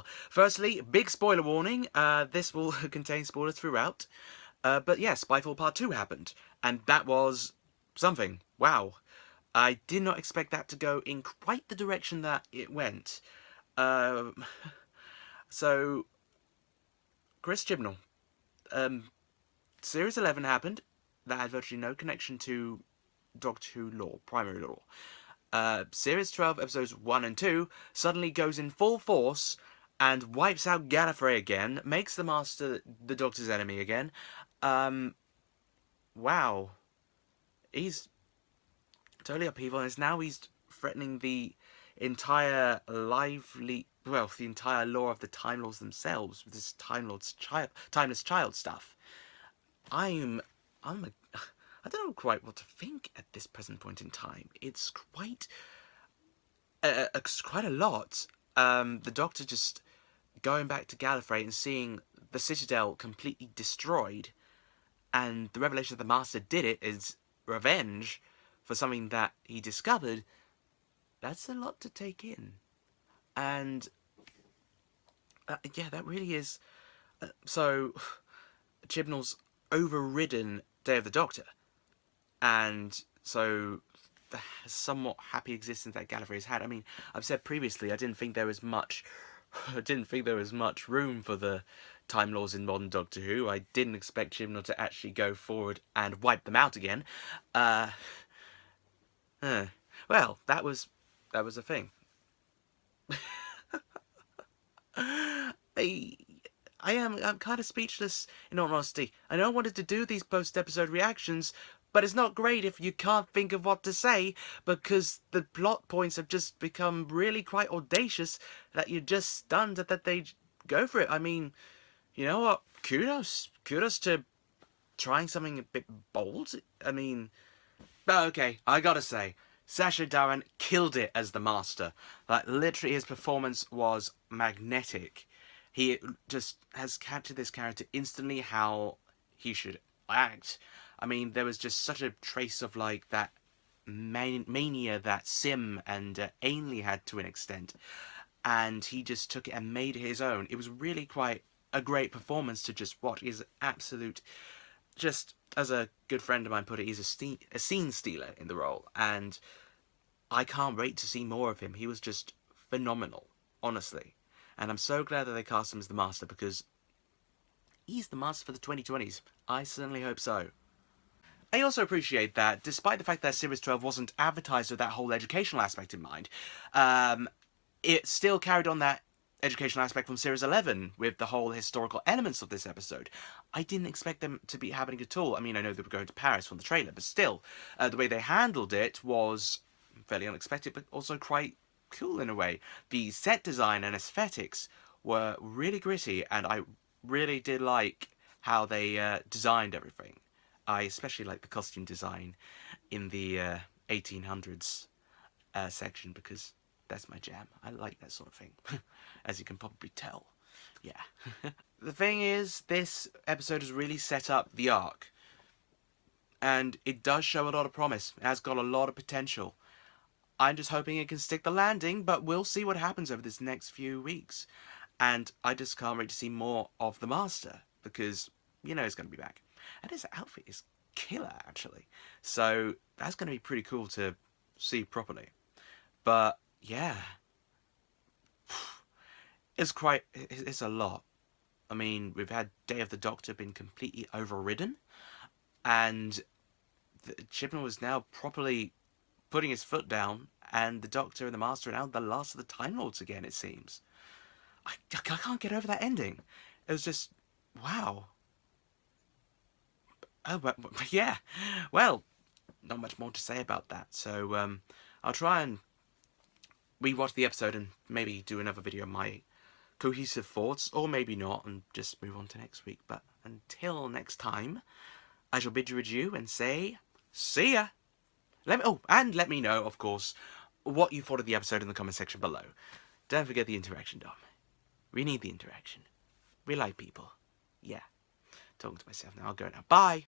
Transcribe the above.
Well, firstly, big spoiler warning. This will contain spoilers throughout. But yeah, Spyfall Part 2 happened. And that was something. Wow. I did not expect that to go in quite the direction that it went. Um, so, Chris Chibnall. Um, Series 11 happened. That had virtually no connection to Doctor Who lore, primary lore. Series 12, episodes 1 and 2, suddenly goes in full force and wipes out Gallifrey again, makes the Master the Doctor's enemy again. Um, wow. He's totally upheaval, and now he's threatening the entire the entire lore of the Time Lords themselves with this Timeless Child stuff. I'm, I'm a, I don't know quite what to think at this present point in time. It's quite a lot. The Doctor just going back to Gallifrey and seeing the Citadel completely destroyed, and the revelation that the Master did it is revenge for something that he discovered. That's a lot to take in, and yeah, that really is. So, Chibnall's overridden Day of the Doctor, and so the somewhat happy existence that Gallifrey has had. I mean, I've said previously I didn't think there was much. I didn't think there was much room for the Time Lords in modern Doctor Who. I didn't expect Chibnall to actually go forward and wipe them out again. Uh, huh. Well, that was a thing. I, I'm kind of speechless, in all honesty. I know I wanted to do these post-episode reactions, but it's not great if you can't think of what to say, because the plot points have just become really quite audacious that you're just stunned that they go for it. I mean, you know what? Kudos to trying something a bit bold. I mean, but okay, I gotta say, Sacha Dhawan killed it as the Master. Like, literally, his performance was magnetic. He just has captured this character instantly how he should act. I mean, there was just such a trace of, like, that mania that Sim and Ainley had to an extent. And he just took it and made it his own. It was really quite a great performance to just watch. He's absolute, just as a good friend of mine put it, he's a scene stealer in the role, and I can't wait to see more of him. He was just phenomenal, honestly, and I'm so glad that they cast him as the Master, because he's the Master for the 2020s. I certainly hope so. I also appreciate that, despite the fact that Series 12 wasn't advertised with that whole educational aspect in mind, um, it still carried on that educational aspect from Series 11 with the whole historical elements of this episode. I didn't expect them to be happening at all. I mean, I know they were going to Paris from the trailer, but still, the way they handled it was fairly unexpected, but also quite cool in a way. The set design and aesthetics were really gritty, and I really did like how they designed everything. I especially like the costume design in the 1800s section, because that's my jam. I like that sort of thing, as you can probably tell. Yeah. The thing is, this episode has really set up the arc, and it does show a lot of promise. It has got a lot of potential. I'm just hoping it can stick the landing, but we'll see what happens over this next few weeks. And I just can't wait to see more of the Master, because you know he's going to be back. And his outfit is killer, actually. So that's going to be pretty cool to see properly. But yeah, it's a lot. I mean, we've had Day of the Doctor been completely overridden, and Chibnall is now properly putting his foot down, and the Doctor and the Master are now the last of the Time Lords again, it seems. I can't get over that ending. It was just, wow. Oh, but yeah. Well, not much more to say about that. So, I'll try and rewatch the episode and maybe do another video on my cohesive thoughts, or maybe not, and just move on to next week. But until next time, I shall bid you adieu and say, see ya! Let me know, of course, what you thought of the episode in the comment section below. Don't forget the interaction, Dom. We need the interaction. We like people. Yeah. Talking to myself now. I'll go now. Bye!